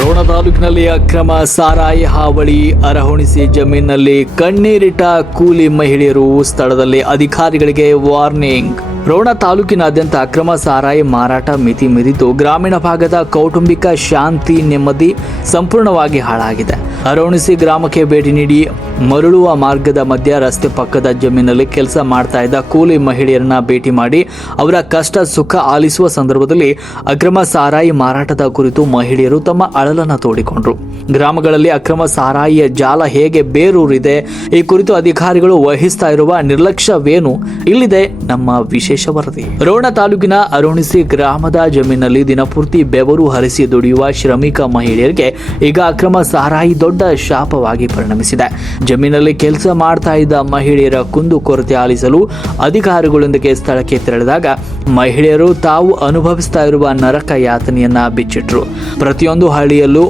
ರೋಣ ತಾಲೂಕಿನಲ್ಲಿ ಅಕ್ರಮ ಸಾರಾಯಿ ಹಾವಳಿ ಅರಹೊಣಿಸಿ ಜಮೀನಿನಲ್ಲಿ ಕಣ್ಣೀರಿಟ್ಟ ಕೂಲಿ ಮಹಿಳೆಯರು, ಸ್ಥಳದಲ್ಲಿ ಅಧಿಕಾರಿಗಳಿಗೆ ವಾರ್ನಿಂಗ್. ರೋಣ ತಾಲೂಕಿನಾದ್ಯಂತ ಅಕ್ರಮ ಸಾರಾಯಿ ಮಾರಾಟ ಮಿತಿ ಮೀರಿದ್ದು ಗ್ರಾಮೀಣ ಭಾಗದ ಕೌಟುಂಬಿಕ ಶಾಂತಿ ನೆಮ್ಮದಿ ಸಂಪೂರ್ಣವಾಗಿ ಹಾಳಾಗಿದೆ. ಅರಹೊಣಿಸಿ ಗ್ರಾಮಕ್ಕೆ ಭೇಟಿ ನೀಡಿ ಮರಳುವ ಮಾರ್ಗದ ಮಧ್ಯ ರಸ್ತೆ ಪಕ್ಕದ ಜಮೀನಲ್ಲಿ ಕೆಲಸ ಮಾಡ್ತಾ ಇದ್ದ ಕೂಲಿ ಮಹಿಳೆಯರನ್ನ ಭೇಟಿ ಮಾಡಿ ಅವರ ಕಷ್ಟ ಸುಖ ಆಲಿಸುವ ಸಂದರ್ಭದಲ್ಲಿ ಅಕ್ರಮ ಸಾರಾಯಿ ಮಾರಾಟದ ಕುರಿತು ಮಹಿಳೆಯರು ತಮ್ಮ ಅಳಲನ್ನ ತೋಡಿಕೊಂಡ್ರು. ಗ್ರಾಮಗಳಲ್ಲಿ ಅಕ್ರಮ ಸಾರಾಯಿಯ ಜಾಲ ಹೇಗೆ ಬೇರೂರಿದೆ, ಈ ಕುರಿತು ಅಧಿಕಾರಿಗಳು ವಹಿಸ್ತಾ ಇರುವ ನಿರ್ಲಕ್ಷ್ಯವೇನು, ಇಲ್ಲಿದೆ ನಮ್ಮ ವಿಶೇಷ ವರದಿ. ರೋಣ ತಾಲೂಕಿನ ಅರಹೊಣಿಸಿ ಗ್ರಾಮದ ಜಮೀನಲ್ಲಿ ದಿನಪೂರ್ತಿ ಬೆವರು ಹರಿಸಿ ದುಡಿಯುವ ಶ್ರಮಿಕ ಮಹಿಳೆಯರಿಗೆ ಈಗ ಅಕ್ರಮ ಸಾರಾಯಿ ದೊಡ್ಡ ಶಾಪವಾಗಿ ಪರಿಣಮಿಸಿದೆ. ಜಮೀನಲ್ಲಿ ಕೆಲಸ ಮಾಡ್ತಾ ಇದ್ದ ಮಹಿಳೆಯರ ಕುಂದು ಕೊರತೆ ಆಲಿಸಲು ಅಧಿಕಾರಿಗಳೊಂದಿಗೆ ಸ್ಥಳಕ್ಕೆ ತೆರಳಿದಾಗ ಮಹಿಳೆಯರು ತಾವು ಅನುಭವಿಸ್ತಾ ಇರುವ ನರಕ ಯಾತನೆಯನ್ನ ಬಿಚ್ಚಿಟ್ರು. ಪ್ರತಿಯೊಂದು ಹಳ್ಳಿಯಲ್ಲೂ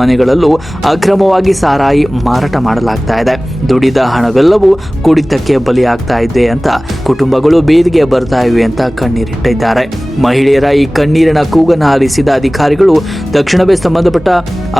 ಮನೆಗಳಲ್ಲೂ ಅಕ್ರಮವಾಗಿ ಸಾರಾಯಿ ಮಾರಾಟ ಮಾಡಲಾಗ್ತಾ ಇದೆ. ದುಡಿದ ಹಣವೆಲ್ಲವೂ ಕುಡಿತಕ್ಕೆ ಬಲಿಯಾಗ್ತಾ ಇದೆ ಅಂತ ಕುಟುಂಬಗಳು ಬೀದಿಗೆ ಬರ್ತಾ ಇವೆ ಅಂತ ಕಣ್ಣೀರಿಟ್ಟಿದ್ದಾರೆ. ಮಹಿಳೆಯರ ಈ ಕಣ್ಣೀರಿನ ಕೂಗನ್ನು ಆಲಿಸಿದ ಅಧಿಕಾರಿಗಳು ತಕ್ಷಣವೇ ಸಂಬಂಧಪಟ್ಟ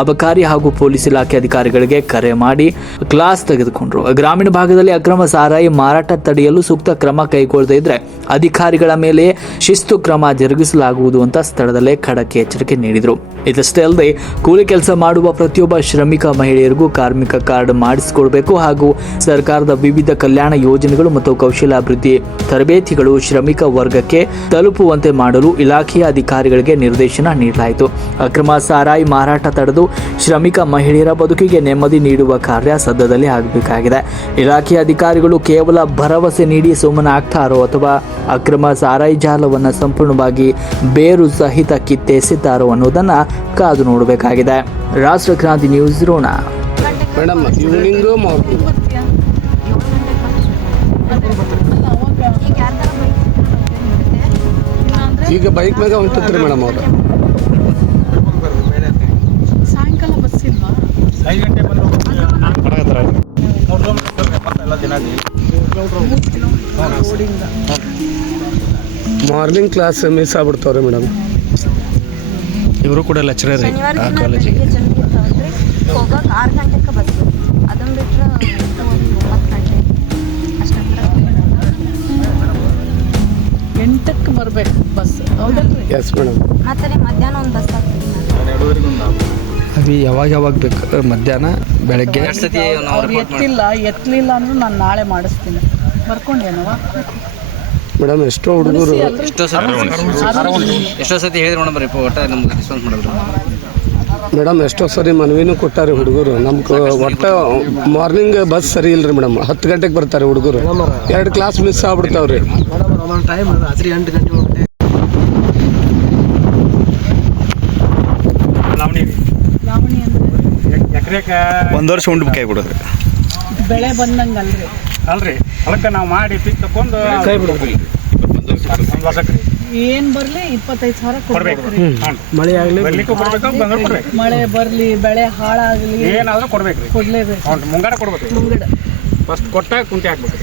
ಅಬಕಾರಿ ಹಾಗೂ ಪೊಲೀಸ್ ಇಲಾಖೆ ಅಧಿಕಾರಿಗಳಿಗೆ ಕರೆ ಮಾಡಿ ಕ್ಲಾಸ್ ತೆಗೆದುಕೊಂಡ್ರು. ಗ್ರಾಮೀಣ ಭಾಗದಲ್ಲಿ ಅಕ್ರಮ ಸಾರಾಯಿ ಮಾರಾಟ ತಡೆಯಲು ಸೂಕ್ತ ಕ್ರಮ ಕೈಗೊಳ್ಳದೇ ಇದ್ರೆ ಅಧಿಕಾರಿಗಳ ಮೇಲೆ ಶಿಸ್ತು ಕ್ರಮ ಜರುಗಿಸಲಾಗುವುದು ಅಂತ ಸ್ಥಳದಲ್ಲೇ ಖಡಕ್ ಎಚ್ಚರಿಕೆ ನೀಡಿದರು. ಇದಷ್ಟೇ ಅಲ್ಲದೆ ಕೂಲಿ ಕೆಲಸ ಮಾಡುವ ಪ್ರತಿಯೊಬ್ಬ ಶ್ರಮಿಕ ಮಹಿಳೆಯರಿಗೂ ಕಾರ್ಮಿಕ ಕಾರ್ಡ್ ಮಾಡಿಸಿಕೊಡಬೇಕು ಹಾಗೂ ಸರ್ಕಾರದ ವಿವಿಧ ಕಲ್ಯಾಣ ಯೋಜನೆಗಳು ಮತ್ತು ಕೌಶಲ್ಯಾಭಿವೃದ್ಧಿ ತರಬೇತಿಗಳು ಶ್ರಮಿಕ ವರ್ಗಕ್ಕೆ ತಲುಪುವಂತೆ ಮಾಡಲು ಇಲಾಖೆಯ ಅಧಿಕಾರಿಗಳಿಗೆ ನಿರ್ದೇಶನ ನೀಡಲಾಯಿತು. ಅಕ್ರಮ ಸಾರಾಯಿ ಮಾರಾಟ ತಡೆದು ಶ್ರಮಿಕ ಮಹಿಳೆಯರ ಬದುಕಿಗೆ ನೆಮ್ಮದಿ ನೀಡುವ ಕಾರ್ಯ ಸದ್ಯದಲ್ಲಿ ಆಗಬೇಕಾಗಿದೆ. ಇಲಾಖೆಯ ಅಧಿಕಾರಿಗಳು ಕೇವಲ ಭರವಸೆ ನೀಡಿ ಸುಮ್ಮನಾಗ್ತಾರೋ ಅಥವಾ ಅಕ್ರಮ ಸಾರಾಯಿ ಜಾಲವನ್ನು ಸಂಪೂರ್ಣವಾಗಿ ಬೇರು ಸಹಿತ ಕಿತ್ತೆಸೆತಾರೋ ಅನ್ನೋದನ್ನ ಕಾದು ನೋಡಬೇಕಾಗಿದೆ. ರಾಷ್ಟ್ರ ಕ್ರಾಂತಿ ನ್ಯೂಸ್ ರೋಣ. ಮೇಡಮ್ ಈವ್ನಿಂಗು ಈಗ ಬೈಕ್ ಮ್ಯಾಗ ಹೊಂಟತ್ರಿ ಮೇಡಮ್ ಅವರು. ಸಾಯಂಕಾಲ ಬಸ್ ಇಲ್ವಾ? 5 ಗಂಟೆ ಬಂದು ನಾನು ಬರಕತ್ತರ 3 ಕಿಲೋಮೀಟರ್ ಎಲ್ಲ ದಿನ ಮಾರ್ನಿಂಗ್ ಕ್ಲಾಸ್ ಮಿಸ್ ಆಗ್ಬಿಡ್ತಾವ್ರಿ ಮೇಡಮ್. ಇವರು ಕೂಡ ಲೆಕ್ಚರರ್ ರೀ ಆ ಕಾಲೇಜಿಗೆ. ಹೋಗೋಕೆ 6 ಗಂಟೆಗೆ ಬಸ್ಸು, ಅದನ್ನು ಬಿಟ್ಟರೆ 9 ಗಂಟೆ ಅಷ್ಟಂದ್ರೆ 8ಕ್ಕೆ ಬರಬೇಕು ಬಸ್, ಹೌದಲ್ರಿ? Yes madam. ಮತ್ತೆ ಮಧ್ಯಾಹ್ನ ಒಂದು ಬಸ್ ಆಗ್ತದೆ. ಅದು ಯಾವಾಗ ಬೇಕು? ಮಧ್ಯಾಹ್ನ ಬೆಳಗ್ಗೆ ಎತ್ತಲಿಲ್ಲ ಅಂದ್ರೆ ನಾನು ನಾಳೆ ಮಾಡಿಸ್ತೀನಿ. ಬರ್ಕೊಂಡೇನವ ಮೇಡಮ್? ಎಷ್ಟೋ ಹುಡುಗರು ಎಷ್ಟೋ ಸತಿ ಹೇಳಿದ್ರು ಮೇಡಮ್, ಒಟ್ಟು ನಮ್ಗೆ ರೆಸ್ಪಾನ್ಸ್ ಮಾಡಿದ್ರು ಮೇಡಮ್. ಎಷ್ಟೋ ಸರಿ ಮನವಿನೂ ಕೊಟ್ಟಾರೆ ಹುಡುಗರು. ನಮ್ಗೆ ಒಟ್ಟು ಮಾರ್ನಿಂಗ್ ಬಸ್ ಸರಿ ಇಲ್ರಿ ಮೇಡಮ್. 10 ಗಂಟೆಗೆ ಬರ್ತಾರೆ ಹುಡುಗರು. 2 ಕ್ಲಾಸ್ ಮಿಸ್ ಆಗ್ಬಿಡ್ತಾವ್ರಿ. ಟೈಮ್ ರಾತ್ರಿ 8 ಗಂಟೆ ಲಾವಣಿ ಅಂದ್ರೆ ಎಕರೆಗೆ 1 ವರ್ಷ ಉಂಡು ಕೈ ಬಿಡೋದು. ಬೆಳೆ ಬಂದಂಗೆ ಅಲ್ರಿ, ಅದಕ್ಕೆ ನಾವು ಮಾಡಿ ಪಿಕ್ ತಗೊಂಡು ಕೈ ಬಿಡೋದ್ರಿ. 1 ವರ್ಷಕ್ಕೆ ಏನು ಬರಲಿ 25,000 ಕೊಡ್ಬೇಕು. ಮಳೆ ಆಗಲಿ ಬರ್ಲಿಕ್ಕೆ ಕೊಡ್ಬೇಕು, ಬಂದ್ರೆ ಕೊಡ್ಬೇಕು. ಮಳೆ ಬರಲಿ ಬೆಳೆ ಹಾಳಾಗಲಿ ಏನಾದರೂ ಕೊಡ್ಬೇಕು ರೀ, ಕೊಡಲೇಬೇಕು. ಮುಂಗಡ ಕೊಡ್ಬೇಕು. ಮುಂಗಡ ಫಸ್ಟ್ ಕೊಟ್ಟಾಗ ಕುಂಟಿ ಹಾಕ್ಬೇಕು.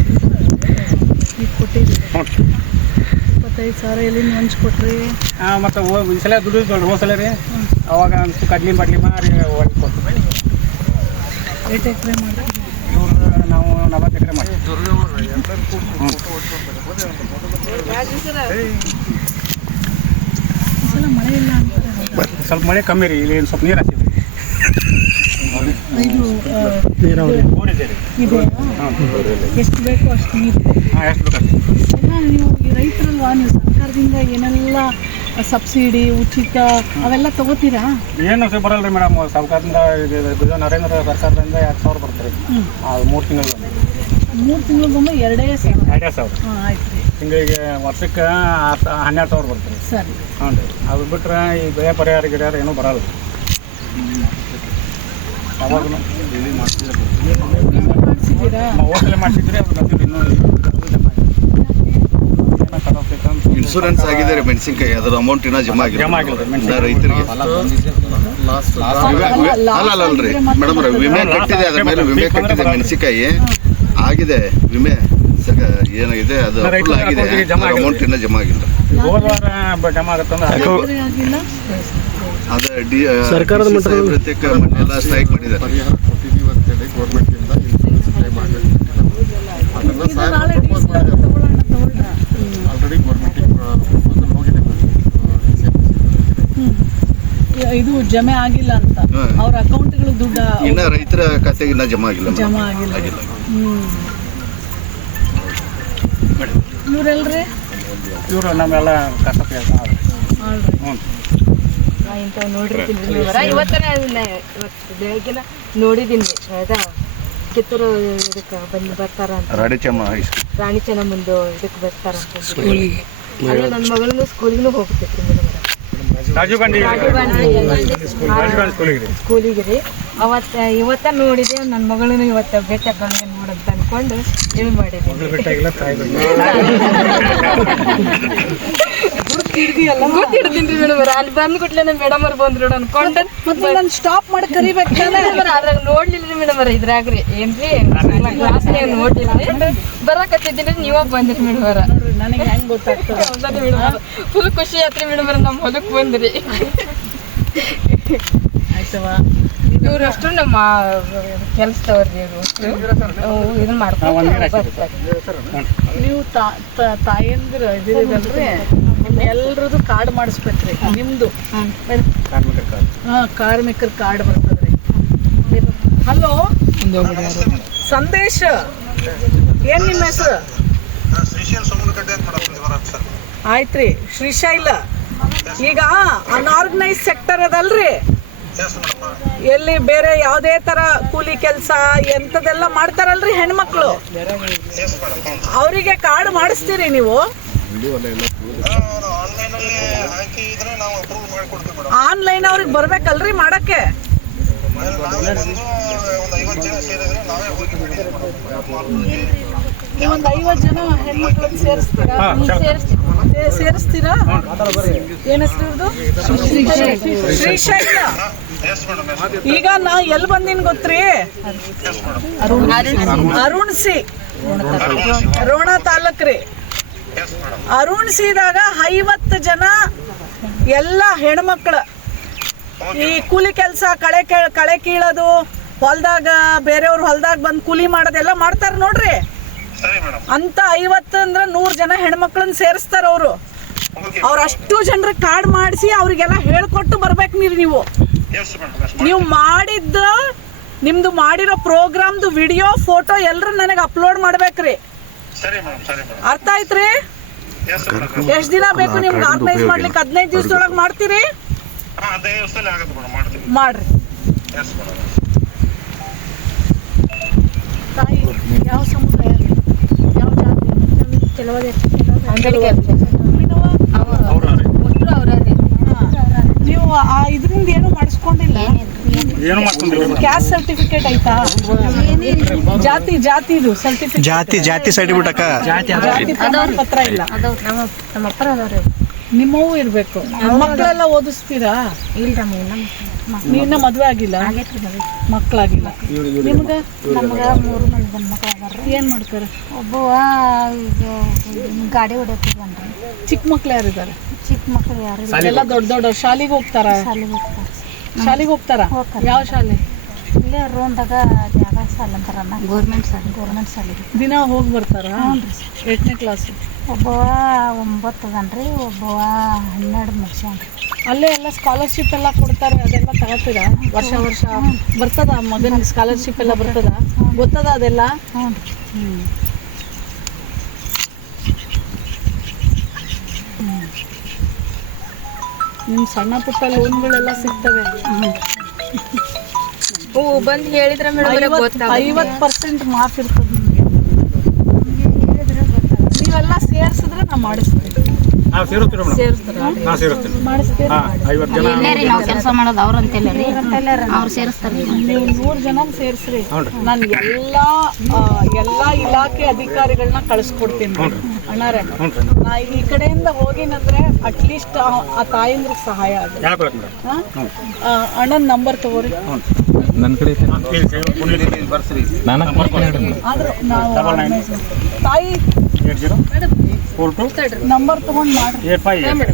ಈಗ ಕೊಟ್ಟಿದ್ರಿ ಹ್ಞೂ 25,000 ಎಲ್ಲಿಂದ ಹಂಚ್ಕೊಟ್ರಿ? ಮತ್ತು ಈ ಸಲ ದುಡಿದು ಹೋದ ಸಲ ರೀ ಅವಾಗ ಅನ್ಸ್ತು ಕಡ್ಲಿ ಮಾಡಿ ಒಳಗೆ ಕೊಟ್ಟು 8 ಎಕರೆ ಮಾಡ್ತೀವಿ. ಇವ್ರು ನಾವು 40 ಎಕರೆ ಮಾಡ್ತೀವಿ. ಈ ಸಲ ಮಳೆ ಇಲ್ಲ ಅಂತಾರೆ. ಸ್ವಲ್ಪ ಮಳೆ ಕಮ್ಮಿ ರೀ, ಇಲ್ಲಿ ಸ್ವಲ್ಪ ನೀರು ಹಾಕ್ತೀವಿ. ಇದು ಊರಿದೆ ರೀ. ಇದೆ, ಎಷ್ಟು ಬೇಕೋ ಅಷ್ಟು ನೀರು. ಎಷ್ಟು ಬೇಕಾಗ್ತದೆ ಎಲ್ಲ ನೀವು ಈ ರೈತರಲ್ವಾ, ನೀವು ಸರ್ಕಾರದಿಂದ ಏನೆಲ್ಲ ಸಬ್ಸಿಡಿ ಉಚಿತ ಅವೆಲ್ಲ ತಗೋತೀರಾ? ಏನು ಬರಲ್ಲ ರೀ ಮೇಡಮ್. ಸರ್ಕಾರದಿಂದ ನರೇಂದ್ರ ಸರ್ಕಾರದಿಂದ 2,000 ಬರ್ತಾರೆ. ಅದು 3 ತಿಂಗಳಿಗೆ 3 ತಿಂಗಳಿಗೊಮ್ಮೆ 2,000. ಹಾಂ ಆಯ್ತು ರೀ. ತಿಂಗಳಿಗೆ ವರ್ಷಕ್ಕೆ 12,000 ಬರ್ತಾರೆ. ಸರಿ. ಹ್ಞೂ ರೀ. ಅದು ಬಿಟ್ಟರೆ ಈ ಬೆಳೆ ಪರಿಹಾರ ಗಿಡ ಏನೂ ಬರಲ್ಲ. ಅವಾಗ ಮಾಡಿಸಿದ್ದೀರಾ? ಹೋಟೆಲ್ ಮಾಡಿಸಿದ್ರೆ ಅದು ಬಂದಿದ್ದು ಇನ್ನೂ ಇನ್ಶೂರೆನ್ಸ್ ಆಗಿದೆ ರೀ ಮೆಣಸಿನ್ಕಾಯಿ, ಅದರ ಅಮೌಂಟ್ ಇನ್ನೂ ಜಮಾ ಆಗಿಲ್ಲ ರೈತರಿಗೆ. ಅಲ್ರಿ ಮೇಡಮ್, ವಿಮೆ ಕಟ್ಟಿದೆ, ಅದ್ರ ಮೇಲೆ ವಿಮೆ ಕಟ್ಟಿದೆ. ಮೆಣಸಿನ್ಕಾಯಿ ಆಗಿದೆ ವಿಮೆ, ಏನಾಗಿದೆ ಅದು ಅಪ್ರೂವಲ್ ಆಗಿದೆ, ಅಮೌಂಟ್ ಇನ್ನೂ ಜಮಾ ಆಗಿಲ್ಲ. ಹೋದ ವಾರ ಜಮಾ ಆಗುತ್ತಂದ್ರೆ ಆಗಿಲ್ಲ. ಅದು ಸರ್ಕಾರದ ಪ್ರತ್ಯೇಕ ಮನೆಯೆಲ್ಲ ಸ್ಟ್ರೈಕ್ ಮಾಡಿದ್ದಾರೆ. ಇದು ನಾಳೆ ತಗೊಳ್ಳೋಣ. ಇದು ಜಮೆ ಆಗಿಲ್ಲ ಅಂತ ಅವ್ರ ಅಕೌಂಟ್ಗಳು ದುಡ್ಡು ಇನ್ನ ರೈತರ ಖಾತೆಗೆ ಇನ್ನ ಜಮಾ ಆಗಿಲ್ಲ. ಇವ್ರೆಲ್ರಿ ಇವರು ನಮ್ಮೆಲ್ಲ ಕಷ್ಟ ಇಂಥವು ನೋಡಿರ್ತೀನಿ ಇವತ್ತನೇ ಬೆಳಗ್ಗಿನ ನೋಡಿದ್ದೀನಿ ಆಯ್ತಾ. ಕಿತ್ತೂರು ಇದಕ್ಕೆ ಬರ್ತಾರ ಅಂತ ರಾಣಿ ಚೆನ್ನಮ್ಮಂದು ಇದಕ್ಕೆ ಬರ್ತಾರ ಅಂತ. ಅಲ್ಲೇ ನನ್ನ ಮಗಳನ್ನ ಸ್ಕೂಲಿಗೂ ಹೋಗ್ತೈತ್ರಿ ಮೇಡಮ್. ಸ್ಕೂಲಿಗೆ ರೀ ಇವತ್ತ ನೋಡಿದೆ. ನನ್ನ ಮಗಳನ್ನ ಇವತ್ತ ಭೇಟಿ ಹಾಕೊಂಡ್ರೆ ನೋಡಂತ ಅನ್ಕೊಂಡು ಇದು ಮಾಡಿದ್ದೀನಿ. ಗೊತ್ತಿಡ್ತೀನಿ ಮೇಡಮ್. ಅಲ್ಲಿ ಬಂದ್ ಕೂಡಲೇ ನಮ್ಮ ಮೇಡಮ್ ಅವ್ರು ಬಂದ್ರು ಅನ್ಕೊಂಡು ಮತ್ತೆ ನಾನು ಸ್ಟಾಪ್ ಮಾಡಿ ಕರಿಬೇಕಲ್ಲ. ಅದ್ರಾಗ ನೋಡ್ಲಿಲ್ರಿ ಮೇಡಮ್ ಅವ್ರ. ಇದ್ರಾಗ್ರಿ ಏನ್ರಿ ಕ್ಲಾಸ್ ನೋಡ್ಲಿಲ್ರಿ. ಬರಾಕತ್ತಿದ್ದೀನಿ ನೀವ ಬಂದ್ರಿ ಮೇಡಮ್ ಅವ್ರ. ನನಗೆ ಹೆಂಗ್ ಗೊತ್ತಾಗ್ತದೆ ಫುಲ್ ಖುಷಿ ಆತ್ರಿ ಮೇಡಮ್ ಅವ್ರ. ನಮ್ಮ ಹೊಲಕ್ ಬಂದ್ರಿ. ಆಯ್ತವಾ. ಇವ್ರಷ್ಟು ನಮ್ಮ ಕೆಲ್ಸದವ್ರಿ ಇದನ್ನ ಮಾಡ್ಕೊಂಡು ನೀವು ತಾಯಂದ್ರ ಇದಿರಲ್ರಿ ಎಲ್ರದ್ದು ಕಾರ್ಡ್ ಮಾಡಿಸ್ಬೇಕ್ರಿ. ನಿಮ್ದು ಕಾರ್ಮಿಕರ ಕಾರ್ಡ್ ಬರ್ತದ್ರಿ. ಹಲೋ ಸಂದೇಶ್, ಏನ್ ನಿಮ್ಮ ಹೆಸರು? ಆಯ್ತ್ರಿ ಶ್ರೀಶೈಲ. ಈಗ ಅನ್ಆರ್ಗನೈಸ್ ಸೆಕ್ಟರ್ ಅದಲ್ರಿ, ಎಲ್ಲಿ ಬೇರೆ ಯಾವುದೇ ತರ ಕೂಲಿ ಕೆಲಸ ಎಂಥದೆಲ್ಲ ಮಾಡ್ತಾರಲ್ರಿ ಹೆಣ್ಮಕ್ಳು, ಅವರಿಗೆ ಕಾರ್ಡ್ ಮಾಡಿಸ್ತೀರಿ ನೀವು? ಆನ್ಲೈನ್ ಅವ್ರಿಗೆ ಬರ್ಬೇಕಲ್ರಿ ಮಾಡಕ್ಕೆ? ನೀವೊಂದು 50 ಜನ ಹೆಣ್ಮಕ್ಳನ್ನ ಸೇರಿಸ್ತೀರಾ? ಏನ್ ಹೆಸರು ಇವ್ರದ್ದು? ಶ್ರೀಶೈಲ. ಈಗ ನಾ ಎಲ್ಲಿ ಬಂದಿನ್ ಗೊತ್ತ್ರಿ? ಅರುಣ್ಸಿ, ರೋಣ ತಾಲೂಕ್ರಿ. ಅರುಣ್ಸಿದಾಗ 50 ಜನ ಎಲ್ಲ ಹೆಣ್ಮಕ್ಳು ಈ ಕೂಲಿ ಕೆಲಸ, ಕಳೆ ಕೀಳೋದು, ಹೊಲ್ದಾಗ ಬೇರೆಯವ್ರ ಹೊಲ್ದಾಗ ಬಂದು ಕೂಲಿ ಮಾಡೋದೆಲ್ಲ ಮಾಡ್ತಾರ ನೋಡ್ರಿ. ಅಂತ 50 ಅಂದ್ರೆ 100 ಜನ ಹೆಣ್ಮಕ್ಳನ್ನ ಸೇರಿಸ್ತಾರ ಅವರು. ಅವ್ರಷ್ಟು ಜನರಿಗೆ ಕಾರ್ಡ್ ಮಾಡಿಸಿ ಅವ್ರಿಗೆಲ್ಲ ಹೇಳ್ಕೊಟ್ಟು ಬರ್ಬೇಕು ನೀವು. ನೀವು ಮಾಡಿದ್ದ ನಿಮ್ದು ಮಾಡಿರೋ ಪ್ರೋಗ್ರಾಮ್ದು ವಿಡಿಯೋ ಫೋಟೋ ಎಲ್ಲರೂ ನನಗೆ ಅಪ್ಲೋಡ್ ಮಾಡ್ಬೇಕ್ರಿ. ಅರ್ಥ ಆಯ್ತ್ರಿ? ಎಷ್ಟು ದಿನ ಬೇಕು ನಿಮ್ಗೆ ಆರ್ಗನೈಸ್ ಮಾಡ್ಲಿಕ್ಕೆ? 15 ದಿವಸದೊಳಗೆ ಮಾಡ್ತೀರಿ? ಮಾಡ್ರಿ. ತಾಯಿ ಯಾವ ಸಮುದಾಯ, ಯಾವ ಜಾತಿ? ನೀವು ಇದರಿಂದ ಏನು ಮಾಡಿಸ್ಕೊಂಡಿಲ್ಲ? ಕ್ಯಾಸ್ಟ್ ಸರ್ಟಿಫಿಕೇಟ್ ಐತಾ? ಜಾತಿದು ಸರ್ಟಿಫಿಕೇಟ್, ಜಾತಿ ಸರ್ಟಿಫಿಕೇಟ್ ಅಕ್ಕ. ಜಾತಿ ಪ್ರಮಾಣ ಪತ್ರ ಇಲ್ಲ. ನಮ್ಮ ಅಪ್ಪರ ಅದಾವ್ರಿ. ನಿಮ್ಮವು ಇರ್ಬೇಕು. ಮಕ್ಕಳೆಲ್ಲ ಓದಿಸ್ತೀರಾ? ನೀನ ಮದ್ವೆ ಆಗಿಲ್ಲ? ಮಕ್ಕಳಾಗಿಲ್ಲ. ನಿಮ್ಗೆ? ನಮ್ಗ 3 ಮಂದಿ ಗಂಡು ಮಕ್ಳು ಅದಾರ್ರಿ. ಏನ್ ಮಾಡ್ತಾರೆ? ಒಬ್ಬವ ಗಾಡಿ ಹೊಡ್ಯಾಕ್ರಿ. ಚಿಕ್ಕ ಮಕ್ಳು ಯಾರಿದ್ದಾರೆ? ಚಿಕ್ಕ ಮಕ್ಳು ಯಾರು ಎಲ್ಲ ದೊಡ್ಡ ಶಾಲೆಗೆ ಹೋಗ್ತಾರ? ಶಾಲೆಗೆ ಹೋಗ್ತಾರ. ಯಾವ ಶಾಲೆ? ಇಲ್ಲೇ ರೋಡ್ದಾಗ ಜಾಗ ಸಾಲ ಅಂತಾರಲ್ಲ, ಗೌರ್ಮೆಂಟ್ ಶಾಲೆಗೆ ದಿನ ಹೋಗಿ ಬರ್ತಾರ? 8ನೇ ಕ್ಲಾಸ್. ಒಬ್ಬವ 9 ಅದನ್ರಿ, ಒಬ್ಬವ 12 ಮುಗಿಸ್ಯಾನ್ರಿ. ಅಲ್ಲೇ ಎಲ್ಲ ಸ್ಕಾಲರ್ಶಿಪ್ ಎಲ್ಲ ಕೊಡ್ತಾರೆ, ಅದೆಲ್ಲ ತಗೋತೀರಾ? ವರ್ಷ ಬರ್ತದ ಮಗನಿಗೆ ಸ್ಕಾಲರ್ಶಿಪ್ ಎಲ್ಲ ಬರ್ತದ? ಗೊತ್ತದ ಅದೆಲ್ಲ? ನಿಮ್ ಸಣ್ಣ ಪುಟ್ಟ ಲೋನ್ಗಳೆಲ್ಲ ಸಿಗ್ತವೆ. ಬಂದು ಹೇಳಿದ್ರೆ ಮೇಡಮ್ 50% ಮಾಫ್ ಇರ್ತದೆ ನಿಮಗೆ. ನೀವೆಲ್ಲ ಸೇರಿಸಿದ್ರೆ ನಾ ಮಾಡಿಸ್ತೀನಿ. ಮಾಡಿಸ್ತೀರಿ? ನಾವು ಕೆಲಸ ಮಾಡೋದು ಅವ್ರ ಅಂತೆಲ್ಲ ರೀ, ಅವ್ರು ಸೇರಿಸ್ತಾರೆ. ನೀವು 100 ಜನ ಸೇರಿಸ್ರಿ. ನಾನು ಎಲ್ಲ ಇಲಾಖೆ ಅಧಿಕಾರಿಗಳನ್ನ ಕಳಿಸ್ಕೊಡ್ತೀನಿ ಅಣ್ಣಾರೆ. ನಾ ಈ ಕಡೆಯಿಂದ ಹೋಗಿನಂದ್ರೆ ಅಟ್ಲೀಸ್ಟ್ ಆ ತಾಯಂದ್ರಿಗೆ ಸಹಾಯ ಆಗುತ್ತೆ. ಅಣ್ಣನ ನಂಬರ್ ತಗೋರಿ. ನನ್ನ ಕಡೆ ಐತೆ ನಾನು ಆದ್ರೂ ನಾವು ತಾಯಿ 8042 ನಂಬರ್ ತಗೊಂಡು ಮಾಡ್ರಿ. 85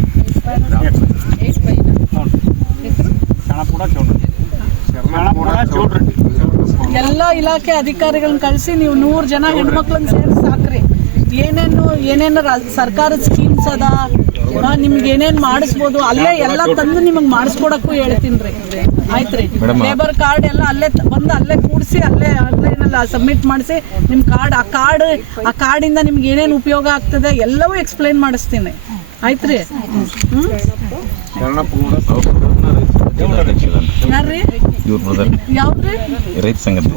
ಎಲ್ಲ ಇಲಾಖೆ ಅಧಿಕಾರಿಗಳನ್ನ ಕಳಿಸಿ ನೀವು 100 ಜನ ಹೆಣ್ಮಕ್ಳನ್ನ ಸೇರಿಸಿ ಸಾಕ್ರಿ. ಏನೇನು ಸರ್ಕಾರದ ಸ್ಕೀಮ್ಸ್ ಅದ, ನಿಮ್ಗೆ ಏನೇನು ಮಾಡಿಸ್ಬೋದು ಅಲ್ಲೇ ಎಲ್ಲ ತಂದು ನಿಮಗೆ ಮಾಡಿಸ್ಕೊಡಕ್ಕೂ ಹೇಳ್ತೀನಿ ರೀ. ಆಯ್ತು ರೀ, ಲೇಬರ್ ಕಾರ್ಡ್ ಎಲ್ಲ ಅಲ್ಲೇ ಬಂದು ಅಲ್ಲೇ ಕೂಡಿಸಿ ಅಲ್ಲೇ ಆನ್ಲೈನಲ್ಲಿ ಸಬ್ಮಿಟ್ ಮಾಡಿಸಿ ನಿಮ್ಮ ಆ ಕಾರ್ಡಿಂದ ನಿಮ್ಗೆ ಏನೇನು ಉಪಯೋಗ ಆಗ್ತದೆ ಎಲ್ಲವೂ ಎಕ್ಸ್ಪ್ಲೈನ್ ಮಾಡಿಸ್ತೀನಿ. ಆಯ್ತು ರೀ. ಯಾರ್ರಿ ಯಾವ್ರಿ? ರೈತ ಸಂಘಟನೆ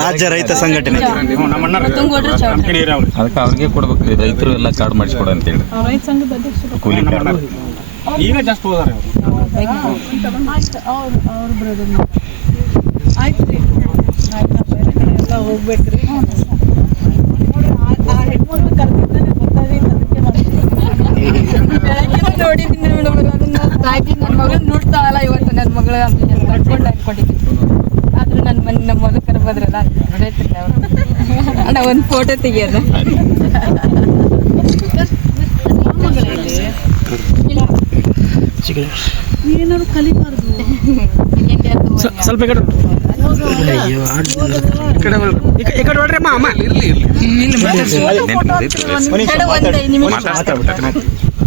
ರಾಜ್ಯ ರೈತ ಸಂಘಟನೆ ಅದಕ್ಕೆ ಅವ್ರಿಗೆ ಕೊಡ್ಬೇಕ್ರಿ. ರೈತರು ಎಲ್ಲ ಕಾರ್ಡ್ ಮಾಡಿಸ್ಕೊಡ ಅಂತೇಳಿ ರೈತ ಸಂಘದ ಅಧ್ಯಕ್ಷರು ಕೂಲಿ ಕಾರ್ಡ್ ಈಗ ಜಾಸ್ತಿ ಹೋದಾರೆ ಅವ್ರ ಬ್ರದರ್. ಆಯ್ತು ರೀ, ಆಯ್ತು. ಬೇರೆ ಕಡೆ ಎಲ್ಲ ಹೋಗ್ಬೇಕ್ರಿ. ಆ ಹೆಣ್ಮಕ್ಳು ಕರ್ತಿದ್ದಾನೆ ಗೊತ್ತಾಗೈತೆ, ಅದಕ್ಕೆ ನೋಡಿದ್ದೀನಿ ಮೇಡಮ್. ಅದನ್ನ ತಾಯಿ ನನ್ನ ಮಗಳನ್ನ ನೋಡ್ತಾಳಲ್ಲ ಇವತ್ತು ನನ್ನ ಮಗಳು ಅಂತ ಕಟ್ಕೊಂಡು ಅನ್ಕೊಂಡಿದ್ದೀನಿ. ಆದ್ರೆ ನಮ್ಮ ಮೊದಲು ಕರ್ಬೋದ್ರಲ್ಲ ನೋಡೈತಿಲ್ಲ ಅವರು. ಅಣ್ಣ ಒಂದು ಫೋಟೋ ತೆಗಿಯೋದು. ಏನಾದ್ರು ಕಲಿಬಾರ್ದು. ಸ್ವಲ್ಪ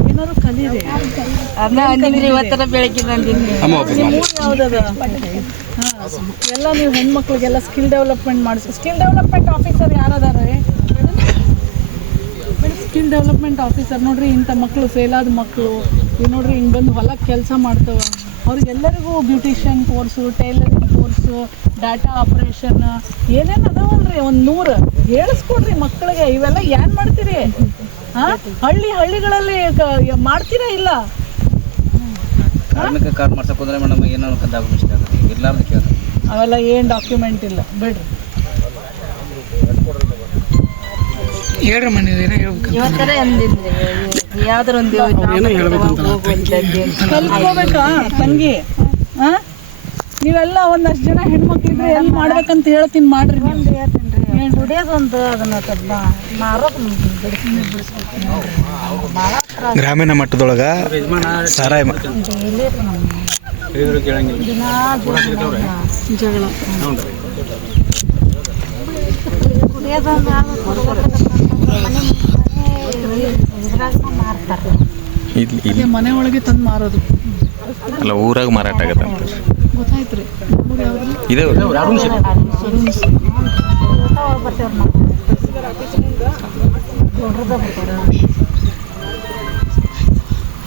ಏನಾದ್ರು ಕಲೀರಿ. ಅದನ್ನ ಅಂದಿದ್ರಿ ಇವತ್ತರ ಬೆಳಗ್ಗೆ ಅಂದಿದ್ರಿ. ಯಾವ್ದದ ಎಲ್ಲ ನೀವು ಹೆಣ್ಮಕ್ಳಿಗೆಲ್ಲ ಸ್ಕಿಲ್ ಡೆವಲಪ್ಮೆಂಟ್ ಮಾಡಿಸಿ. ಸ್ಕಿಲ್ ಡೆವಲಪ್ಮೆಂಟ್ ಆಫೀಸರ್ ಯಾರದಾರೆ? ಸ್ಕಿಲ್ ಡೆವಲಪ್ಮೆಂಟ್ ಆಫೀಸರ್ ನೋಡ್ರಿ, ಇಂಥ ಮಕ್ಕಳು ಫೇಲಾದ ಮಕ್ಕಳು ಇವು ನೋಡ್ರಿ, ಹಿಂಗೆ ಬಂದು ಹೊಲಕ್ಕೆ ಕೆಲಸ ಮಾಡ್ತವೆ. ಅವ್ರಿಗೆಲ್ಲರಿಗೂ beautician course, tailoring course, data operation ಏನೇನು ಅದಾವಲ್ರಿ, ಒಂದು 100 ಹೇಳಿಸ್ಕೊಡ್ರಿ ಮಕ್ಕಳಿಗೆ. ಇವೆಲ್ಲ ಏನು ಮಾಡ್ತೀರಿ? ಹಳ್ಳಿಗಳಲ್ಲಿ ಮಾಡ್ತೀರಾ ಇಲ್ಲ? ಕಾರ್ಮಿಕ ಕಾರ್ಡ್ ಮಾಡ್ಸಕ್ಕೆ ಹೋದ್ರೆ ಮೇಡಮ್ ಏನೋ ಡಾಕ್ಯುಮೆಂಟ್ಸ್ ಆಗುತ್ತೆ, ಇರ್ಲಾರ್ದು ಕೇಳಿ ಅವೆಲ್ಲ ಏನು ಡಾಕ್ಯುಮೆಂಟ್ ಇಲ್ಲ ಬಿಡ್ರಿ. ಹೇಳ್ರಿ ಮನೆ ಏನೋ ಹೇಳ್ಬೇಕು. ಇವತ್ತರ ಅಂದಿದ್ರಿ ಯಾವ್ದಾರ ಒಂದು ಕಲ್ತ್ಕೋಬೇಕಾ ತಂಗಿ? ನೀವೆಲ್ಲ ಒಂದಷ್ಟು ಜನ ಹೆಣ್ಮಕ್ಳಿದ್ರೆ ಎಲ್ಲಿ ಮಾಡ್ಬೇಕಂತ ಹೇಳ್ತೀನಿ, ಮಾಡ್ರಿ. ದುಡಿಯೋದೊಂದು ಅದನ್ನ ಗ್ರಾಮೀಣ ಮಟ್ಟದೊಳಗ ಸಾರಾಯಿ ಜಗಳ ಇಲ್ಲಿ ಮನೆ ಒಳಗೆ ತಂದು ಮಾರೋದು ಅಲ್ಲ, ಊರಾಗ ಮಾರಾಟ ಆಗತ್ತಂತ ಗೊತ್ತಾಯ್ತು ರೀ. ಇದೇ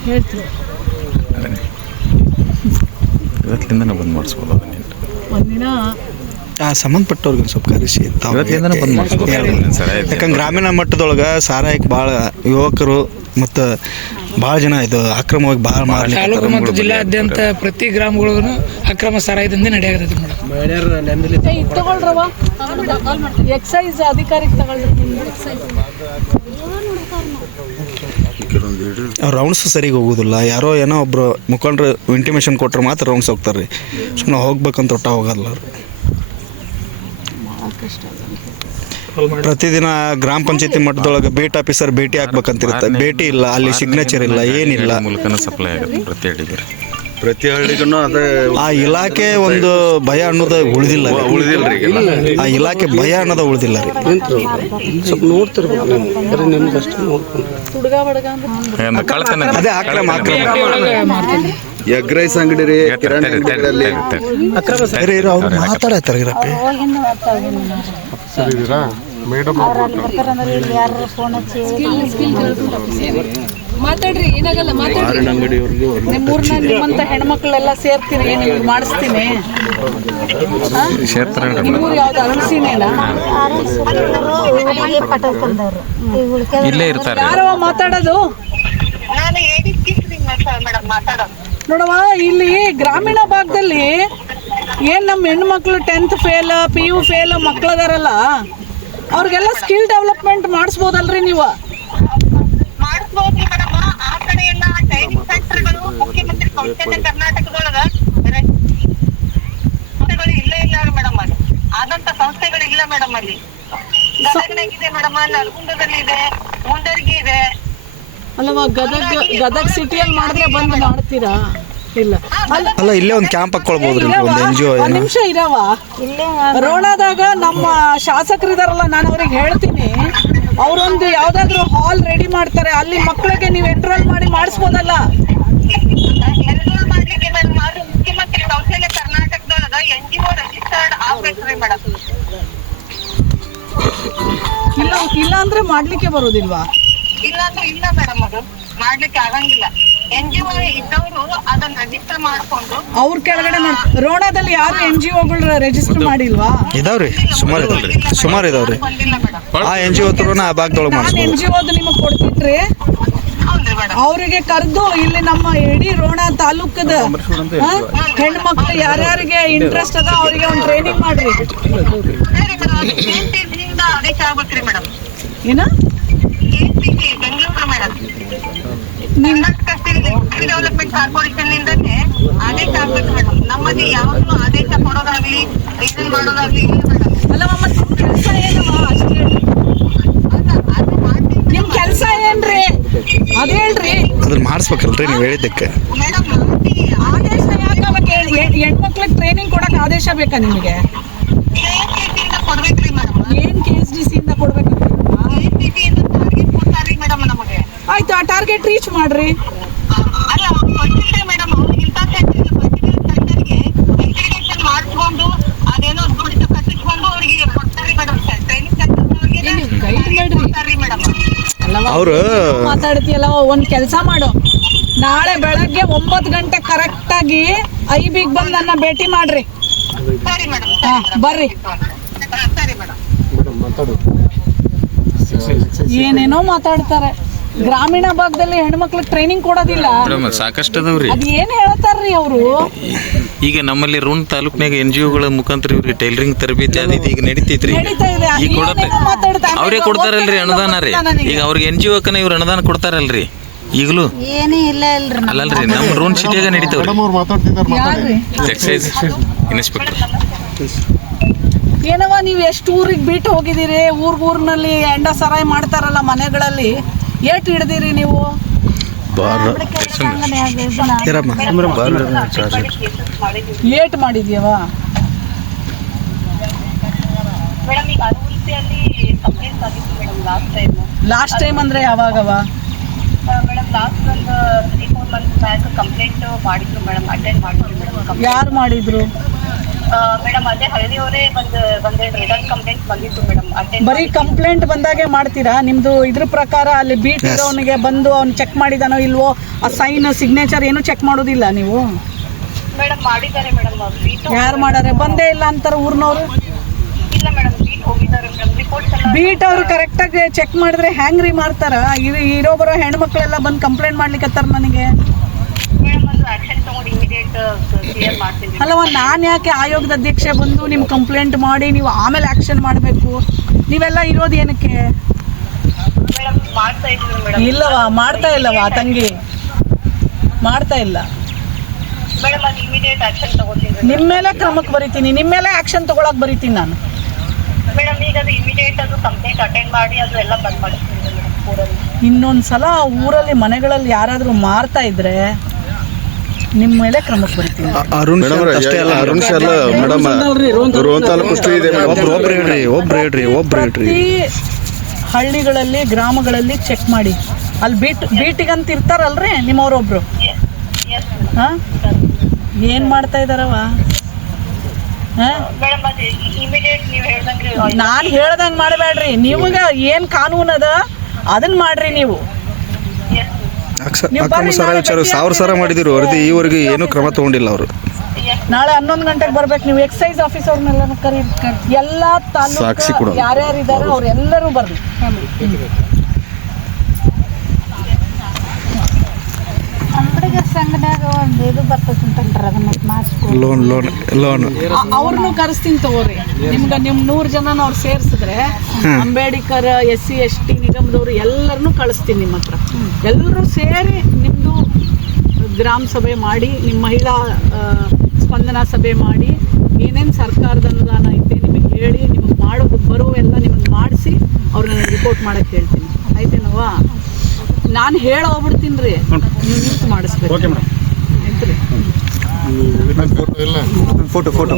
ಹೇಳ್ತೀವಿ. ಇವತ್ತಿಂದ ಬಂದ್ ಮಾಡಿಸ್ಬೋದು ಅದನ್ನ. ಒಂದಿನ ಸಂಬಂಧಪಟ್ಟವ್ರಿಗೆ ಒಂದು ಸ್ವಲ್ಪ ಕರೆಸಿ ಇವತ್ತಿಂದ ಬಂದ್ ಮಾಡಿಸ್ಬೋದು. ಯಾಕಂದ್ರೆ ಗ್ರಾಮೀಣ ಮಟ್ಟದೊಳಗೆ ಸಾರಾಯಕ್ಕೆ ಭಾಳ ಯುವಕರು ಮತ್ತು ಭಾಳ ಜನ ಇದು ಅಕ್ರಮವಾಗಿ ಭಾಳ ತಾಲೂಕು ಮತ್ತು ಜಿಲ್ಲಾದ್ಯಂತ ಪ್ರತಿ ಗ್ರಾಮಗಳಿಗೂ ಅಕ್ರಮ ಸಾರಾಯದಿಂದ ನಡೆಯಾಗತ್ತೆ ಮೇಡಮ್. ತಗೊಳ್ರವ, ಎಕ್ಸೈಸ್ ಅಧಿಕಾರಿಗೆ ತಗೊಳ್ರಿ. ಅವ್ರು ರೌಂಡ್ಸ್ ಸರಿಗೆ ಹೋಗೋದಿಲ್ಲ. ಯಾರೋ ಏನೋ ಒಬ್ರು ಮುಖಂಡರು ಇಂಟಿಮೇಷನ್ ಕೊಟ್ಟರೆ ಮಾತ್ರ ರೌಂಡ್ಸ್ ಹೋಗ್ತಾರೆ ರೀ. ಸುಮ್ಮನೆ ಹೋಗ್ಬೇಕಂತ ಒಟ್ಟ ಹೋಗಲ್ಲ ಅವ್ರು. ಪ್ರತಿದಿನ ಗ್ರಾಮ ಪಂಚಾಯತಿ ಮಟ್ಟದೊಳಗೆ ಬೇಟ್ ಆಫೀಸರ್ ಭೇಟಿ ಹಾಕ್ಬೇಕಂತಿರುತ್ತೆ. ಭೇಟಿ ಇಲ್ಲ, ಅಲ್ಲಿ ಸಿಗ್ನೇಚರ್ ಇಲ್ಲ, ಏನಿಲ್ಲ. ಮೂಲಕನ ಸಪ್ಲೈ ಆಗುತ್ತೆ ಪ್ರತಿ ಹಳ್ಳಿಗೆ. ಅದೇ ಆ ಇಲಾಖೆ ಒಂದು ಭಯ ಅನ್ನೋದು ಉಳಿದಿಲ್ಲ ಆ ಇಲಾಖೆ ಭಯ ಅನ್ನೋದು ಉಳಿದಿಲ್ಲ ರೀ. ಸ್ವಲ್ಪ ನೋಡ್ತಿರ್ಬೇಕು ನೀವು, ನಿಮ್ದಷ್ಟು ನೋಡ್ಕೊಂಡು ಹುಡುಗ ಬಡಗ ಅಂದ್ರೆ ಅದೇ ಅಕ್ರಮ ಎಗ್ ರೈಸ್ ಅಂಗಡಿ ರೀ, ಕಿರಾಣಿ ಅಂಗಡಿಗಳಲ್ಲಿ ಅವ್ರು ಮಾತಾಡತ್ತಾರ. ಮಾತಾಡ್ರಿ, ಏನಾಗಲ್ಲ ಮಾತಾಡ್ರಿ. ನಿಮ್ಮಂತ ಹೆಣ್ಮಕ್ಳೆಲ್ಲ ಸೇರ್ತೀನಿ, ನೀವು ಮಾಡಿಸ್ತೀನಿ. ನಿಮ್ಮೂರು ಯಾವ್ದು ಅರಸಿನೇನಾ? ಇಲ್ಲೇ ಇರ್ತಾರೆ. ಯಾರವ ಮಾತಾಡೋದು? ನೋಡವ, ಇಲ್ಲಿ ಗ್ರಾಮೀಣ ಭಾಗದಲ್ಲಿ ಏನ್ ನಮ್ಮ ಹೆಣ್ಮಕ್ಳು 10th ಫೇಲ್, PU ಫೇಲ್ ಮಕ್ಳದಾರಲ್ಲ, ಅವ್ರಿಗೆಲ್ಲ ಸ್ಕಿಲ್ ಡೆವಲಪ್ಮೆಂಟ್ ಮಾಡಿಸ್ಬೋದಲ್ರಿ ನೀವು? ಇಲ್ಲೇ ಇಲ್ಲ ಮೇಡಮ್. ಅದು ಆದಂತ ಸಂಸ್ಥೆಗಳು ಇಲ್ಲ ಮೇಡಮ್. ಅಲ್ಲಿ ಗದಗನಾಗಿದೆ ಮೇಡಮ್, ನರಗುಂದದಲ್ಲಿ ಇದೆ, ಮುಂಡರ್ಗಿ ಇದೆ. ಅಲ್ಲವಾ ಗದಗ ಸಿಟಿಯಲ್ಲಿ ಮಾಡಿದ್ರೆ ಬಂದು ಮಾಡ್ತೀರಾ? ಇಲ್ಲ ಅಲ್ಲ ಇಲ್ಲೇ ಒಂದು ಕ್ಯಾಂಪ್ ಹಾಕೊಳ್ಬೋದ್ರಿ, ಒಂದು NGO ಒಂದ್ ನಿಮಿಷ ಇರವ. ರೋಣಾದಾಗ ನಮ್ಮ ಶಾಸಕರಿದಾರಲ್ಲ, ನಾನು ಅವ್ರಿಗೆ ಹೇಳ್ತೀನಿ, ಅವರೊಂದು ಯಾವ್ದಾದ್ರು ಹಾಲ್ ರೆಡಿ ಮಾಡ್ತಾರೆ, ಅಲ್ಲಿ ಮಕ್ಕಳಿಗೆ ನೀವು ಎನ್ರೋಲ್ ಮಾಡಿ ಮಾಡಿಸ್ಬೋದಲ್ಲ. ಎನ್ರೋಲ್ ಮಾಡ್ಲಿಕ್ಕೆ ಮೇಡಮ್ ಅದು ಮುಖ್ಯಮಂತ್ರಿ ಕೌಶಲ್ಯ ಕರ್ನಾಟಕದೊಳಗ NGO ರಿಜಿಸ್ಟರ್ಡ್ ಆಗ್ಬೇಕ್ರಿ ಮೇಡಮ್. ಇಲ್ಲ ಅಂದ್ರೆ ಮಾಡ್ಲಿಕ್ಕೆ ಬರೋದಿಲ್ವಾ? ಇಲ್ಲ ಅಂದ್ರೆ ಇಲ್ಲ ಮೇಡಮ್, ಅದು ಮಾಡ್ಲಿಕ್ಕೆ ಆಗಂಗಿಲ್ಲ. NGO ಇದ್ದವರು ಅದನ್ನ ರಿಜಿಸ್ಟರ್ ಮಾಡ್ಕೊಂಡು ಅವ್ರ ಕೆಳಗಡೆ ರೋಣಾದಲ್ಲಿ ಯಾರು NGOಗಳು ರಿಜಿಸ್ಟರ್ ಮಾಡಿಲ್ವಾ? ಇದಾವ್ರಿ, ಸುಮಾರು ಇದಾವ್ರಿ. ಬಂದಿಲ್ಲ ಮೇಡಮ್. ಆ NGO ಹತ್ರನ ಆ ಭಾಗದೊಳಗೆ ನಾನು ಮಾಡಿಸ್ಬೋದು. NGOದು ನಿಮಗೆ ಕೊಡ್ತಿದ್ರಿ, ಹೌದ್ರಿ ಮೇಡಮ್. ಅವರಿಗೆ ಕರೆದು ಇಲ್ಲಿ ನಮ್ಮ ಇಡೀ ರೋಣ ತಾಲೂಕದ ಹೆಣ್ಮಕ್ಳು ಯಾರ್ಯಾರಿಗೆ ಇಂಟ್ರೆಸ್ಟ್ ಅದ ಅವರಿಗೆ ಒಂದು ಟ್ರೈನಿಂಗ್ ಮಾಡ್ರಿ. ಸರಿ ಮೇಡಮ್, ಅದು KPC ಇಂದ ಆದೇಶ ಆಗ್ಬೇಕ್ರಿ ಮೇಡಮ್. ಏನ KPC Bengaluru madam, Karnataka skill development corporation ಇಂದಾನೆ ಆದೇಶ ಆಗ್ಬೇಕು ಮೇಡಮ್. ನಮ್ಮಲ್ಲಿ ಯಾವಾಗಲೂ ಆದೇಶ ಕೊಡೋದಾಗ್ಲಿ ಇದನ್ನ ಮಾಡೋದಾಗ್ಲಿ ಇಲ್ಲ ಮೇಡಮ್. ಅಲ್ಲಮ್ಮ, ಮತ್ತೆ ಕೆಲಸ ಏನಮ್ಮ ಅಷ್ಟೇ ಹೇಳ್ರಿ. ನಿಮ್ ಕೆಲಸ ಏನ್ರಿ ಅದ್ ಹೇಳ್ರಿ. ಅದನ್ನ ಮಾಡಿಸ್ಬೇಕಲ್ರಿ ನೀವು ಹೇಳಿದ್ದಕ್ಕೆ. ಮೇಡಮ್ ಮಾಡಿ ಆದೇಶ ಯಾಕೆ ಹೆಣ್ಮಕ್ಳಿಗೆ ಟ್ರೈನಿಂಗ್ ಕೊಡಕ್ ಆದೇಶ ಬೇಕಾ ನಿಮಗೆ? KPC ಇಂದ ಕೊಡ್ಬೇಕ್ರಿ ಮೇಡಮ್. ಏನ್ KSDC ಇಂದ ಕೊಡ್ಬೇಕು? KPC ಇಂದ ಟಾರ್ಗೆಟ್ ಕೊಡ್ತಾರ್ರಿ ಮೇಡಮ್ ನಮಗೆ. ಆಯ್ತು, ಆ ಟಾರ್ಗೆಟ್ ರೀಚ್ ಮಾಡ್ರಿ. ಅಲ್ಲ ಗೊತ್ತಿಲ್ರಿ ಮೇಡಮ್, ಇಂಥ ಸೆಂಟರ್ಗೆ ಇಂಟಿಗ್ರೇಷನ್ ಮಾಡಿಸ್ಕೊಂಡು ಅದೇನೋ ದುಡ್ಡು ಕಟ್ಟಿಸ್ಕೊಂಡು ಅವ್ರಿಗೆ ಕೊಡ್ತಾರ್ರಿ ಮೇಡಮ್. ಟ್ರೈನಿಂಗ್ ಸೆಂಟರ್ ಕೊಡ್ತಾರ್ರಿ ಮೇಡಮ್. ಅವರು ಮಾತಾಡ್ತೀಯಲ್ಲ, ಒಂದ್ ಕೆಲಸ ಮಾಡು, ನಾಳೆ ಬೆಳಗ್ಗೆ 9 ಗಂಟೆ ಕರೆಕ್ಟ್ ಆಗಿ IBಗೆ ಬಂದು ನನ್ನ ಭೇಟಿ ಮಾಡ್ರಿ. ಸರಿ ಮೇಡಮ್. ಬರ್ರಿ. ಸರಿ ಮೇಡಮ್. ಏನೇನೋ ಮಾತಾಡ್ತಾರೆ. ಗ್ರಾಮೀಣ ಭಾಗದಲ್ಲಿ ಹೆಣ್ಮಕ್ಳಿಗೆ ಟ್ರೈನಿಂಗ್ ಕೊಡೋದಿಲ್ಲ. ಸಾಕಷ್ಟು ಅದಾವ್ರಿ. ಅದ್ ಏನ್ ಹೇಳ್ತಾರ್ರಿ ಅವರು? ಈಗ ನಮ್ಮಲ್ಲಿ ರೋಣ ತಾಲೂಕ್ನಾಗ NGOಗಳ ಮುಖಾಂತರ ಇವ್ರಿಗೆ ಟೈಲರಿಂಗ್ ತರಬೇತಿ ಅದು ಈಗ ನಡೀತೈತ್ರಿ. ನಡೀತಾ ಇದೆ. ಈಗ ಕೊಡತ್ತೆ, ಅವ್ರೇ ಕೊಡ್ತಾರಲ್ರಿ ಅನುದಾನ ರೀ. ಈಗ ಅವ್ರಿಗೆ NGOಕನ ಇವ್ರು ಅನುದಾನ ಕೊಡ್ತಾರಲ್ರಿ ಈಗಲೂ. ಏನೇ ಇಲ್ಲ ಇಲ್ರಿ ಅಲ್ಲಲ್ರಿ, ನಮ್ಮ ರೋಣ ಸಿಟಿಯಾಗ ನಡೀತಾವ್ರಿ. ಯಾರ್ರಿ? Excise inspector. ಏನವ, ನೀವು ಎಷ್ಟು ಊರಿಗೆ ಬಿಟ್ಟು ಹೋಗಿದ್ದೀರಿ? ಊರ್ನಲ್ಲಿ ಎಂಡ ಸರಾಯಿ ಮಾಡ್ತಾರಲ್ಲ ಮನೆಗಳಲ್ಲಿ, ಏಟ್ ಹಿಡ್ದಿರಿ ನೀವು? ಏಟ್ ಮಾಡಿದ್ಯವ? ಮೇಡಮ್ ಈಗ ಅನುಮತಿಯಲ್ಲಿ ಕಂಪ್ಲೇಂಟ್ ಆಗಿತ್ತು ಮೇಡಮ್ ಲಾಸ್ಟ್ ಟೈಮ್ ಅಂದ್ರೆ ಯಾವಾಗವ? ಮೇಡಮ್ ಲಾಸ್ಟ್ ಒಂದು 3-4 ಮಂತ್ಸ್ ಬ್ಯಾಕ್ ಕಂಪ್ಲೇಂಟ್ ಮಾಡಿದ್ರು ಮೇಡಮ್, ಅಟೆಂಡ್ ಮಾಡಿದ್ರು ಮೇಡಮ್. ಯಾರು ಮಾಡಿದ್ರು ಮೇಡಮ್? ಅದೇ ಹಳ್ಳಿಯವರೇ ಬಂದು ರಿಟರ್ನ್ ಕಂಪ್ಲೇಂಟ್ ಬಂದಿತ್ತು ಮೇಡಮ್. ಅಟೆಂಡ್ ಬರೀ ಕಂಪ್ಲೇಂಟ್ ಬಂದಾಗೆ ಮಾಡ್ತೀರಾ? ನಿಮ್ದು ಇದ್ರ ಪ್ರಕಾರ ಅಲ್ಲಿ ಬೀಟ್ ಇರೋನಿಗೆ ಬಂದು ಅವ್ನು ಚೆಕ್ ಮಾಡಿದಾನೋ ಇಲ್ವೋ, ಆ ಸೈನ್ ಸಿಗ್ನೇಚರ್ ಏನು ಚೆಕ್ ಮಾಡೋದಿಲ್ಲ ನೀವು? ಮೇಡಮ್ ಮಾಡಿದ್ದಾರೆ ಮೇಡಮ್. ಯಾರು ಮಾಡಾರೆ? ಬಂದೇ ಇಲ್ಲ ಅಂತಾರ ಊರ್ನವ್ರು. ಇಲ್ಲ ಮೇಡಮ್, ಬೀಟ್ ಹೋಗಿದ್ದಾರೆ ಮೇಡಮ್. ರಿಪೋರ್ಟ್ಸ್ ಎಲ್ಲ ಬೀಟ್ ಅವ್ರು ಕರೆಕ್ಟ್ ಆಗಿ ಚೆಕ್ ಮಾಡಿದ್ರೆ ಹ್ಯಾಂಗ್ರಿ ಮಾಡ್ತಾರ? ಇರೋ ಬರೋ ಹೆಣ್ಮಕ್ಳೆಲ್ಲ ಬಂದು ಕಂಪ್ಲೇಂಟ್ ಮಾಡ್ಲಿಕ್ಕತ್ತಾರ ನನಗೆ. ಮೇಡಮ್ ಅದು ಆಕ್ಷನ್ ತಗೊಂಡು ಇಮಿಡಿಯೇಟ್ ಕ್ಲಿಯರ್ ಮಾಡ್ತೀನಿ. ಅಲ್ಲವ, ನಾನು ಯಾಕೆ ಆಯೋಗದ ಅಧ್ಯಕ್ಷೆ ಬಂದು ನಿಮ್ ಕಂಪ್ಲೇಂಟ್ ಮಾಡಿ ನೀವು ಆಮೇಲೆ ಆಕ್ಷನ್ ಮಾಡಬೇಕು? ನೀವೆಲ್ಲ ಇರೋದು ಏನಕ್ಕೆ? ಮೇಡಮ್ ಮಾಡ್ತಾ ಇದ್ದೀವಿ ಮೇಡಮ್. ಇಲ್ಲವಾ, ಮಾಡ್ತಾ ಇಲ್ಲವಾ ತಂಗಿ? ಮಾಡ್ತಾ ಇಲ್ಲ. ಮೇಡಮ್ ಅದು ಇಮಿಡಿಯೇಟ್ ಆಕ್ಷನ್ ತಗೋತೀನಿ. ನಿಮ್ಮ ಮೇಲೆ ಕ್ರಮಕ್ಕೆ ಬರೀತೀನಿ, ನಿಮ್ಮ ಮೇಲೆ ಆಕ್ಷನ್ ತಗೊಳಕ್ ಬರೀತೀನಿ ನಾನು. ಮೇಡಮ್ ಈಗ ಅದು ಇಮಿಡಿಯೇಟ್ ಅದು ಕಂಪ್ಲೇಂಟ್ ಅಟೆಂಡ್ ಮಾಡಿ ಅದು ಎಲ್ಲ ಬಂದ್ ಮಾಡಿಸ್ತೀನಿ ಮೇಡಮ್ ಊರಲ್ಲಿ. ಇನ್ನೊಂದ್ಸಲ ಊರಲ್ಲಿ ಮನೆಗಳಲ್ಲಿ ಯಾರಾದ್ರೂ ಮಾರ್ತಾ ಇದ್ರೆ ನಿಮ್ಮ ಮೇಲೆ ಕ್ರಮಕ್ಕೆ ಬರೀತೀನಿ. ಅರುಣ್ ಅಷ್ಟೇ ಅಲ್ಲ, ಅರುಣ್ ಸರ್ ಮೇಡಮ್, ರೋಣ ತಾಲೂಕು ಇದೆ. ಒಬ್ರು ಹೇಳ್ರಿ. ಪ್ರತಿ ಹಳ್ಳಿಗಳಲ್ಲಿ ಗ್ರಾಮಗಳಲ್ಲಿ ಚೆಕ್ ಮಾಡಿ. ಅಲ್ಲಿ ಬೀಟಿಗಂತ ಇರ್ತಾರಲ್ರಿ ನಿಮ್ಮವ್ರೊಬ್ರು, ಹಾ ಏನ್ ಮಾಡ್ತಾ ಇದಾರವ? ಮೇಡಮ್ ಅದು ಇಮಿಡಿಯೇಟ್ ನೀವು ಹೇಳ್ದಂಗೆ ನಾನ್ ಹೇಳ್ದಂಗ್ ಮಾಡಬೇಡ್ರಿ. ನಿಮ್ಗ ಏನ್ ಕಾನೂನ್ ಅದ ಅದನ್ನ ಮಾಡ್ರಿ ನೀವು. ಅಕ್ರಮ ಸರ ವಿಚಾರ 1000 ಸರ ಮಾಡಿದಿರು ವರದಿ, ಈವರೆಗೆ ಏನು ಕ್ರಮ ತಗೊಂಡಿಲ್ಲ ಅವರು. ನಾಳೆ 11 ಗಂಟೆಗೆ ಬರ್ಬೇಕು ನೀವು. ಎಕ್ಸೈಸ್ ಆಫೀಸರ್ನೆಲ್ಲ ಕರೀ, ಎಲ್ಲಾ ತಾಲೂಕು ಯಾರ್ಯಾರು ಇದಾರೆ ಅವ್ರೆಲ್ಲರೂ ಬರ್ರಿ. ಸಂಘದಾಗ ಒಂದು ಇದು ಬರ್ತದಂತಂದ್ರ ಅದನ್ನ ಮಾಡಿಸ್ಕೊಂಡು ಲೋನ್ ಅವ್ರನ್ನೂ ಕರೆಸ್ತೀನಿ ತಗೋರಿ. ನಿಮ್ಗೆ ನಿಮ್ 100 ಜನನ ಅವ್ರು ಸೇರ್ಸಿದ್ರೆ ಅಂಬೇಡ್ಕರ್ SC ST ನಿಗಮದವ್ರು ಎಲ್ಲರನ್ನೂ ಕಳಿಸ್ತೀನಿ ನಿಮ್ಮ ಹತ್ರ. ಎಲ್ಲರೂ ಸೇರಿ ನಿಮ್ದು ಗ್ರಾಮ ಸಭೆ ಮಾಡಿ, ನಿಮ್ಮ ಮಹಿಳಾ ಸ್ಪಂದನಾ ಸಭೆ ಮಾಡಿ ಏನೇನು ಸರ್ಕಾರದ ಅನುದಾನ ಐತೆ ನಿಮಗೆ ಹೇಳಿ ನಿಮಗೆ ಮಾಡೋದು ಬರುವೆಲ್ಲ ನಿಮಗೆ ಮಾಡಿಸಿ ಅವ್ರನ್ನ ರಿಪೋರ್ಟ್ ಮಾಡೋಕ್ಕೆ ಹೇಳ್ತೀನಿ. ಆಯ್ತೇನವ್ವ? ನಾನು ಹೋಗ್ಬಿಡ್ತೀನಿ ರೀ, ನೀವು ಲಿಸ್ಟ್ ಮಾಡಿಸ್ಬೇಕು. ಆಯ್ತು ರೀ. ಫೋಟೋ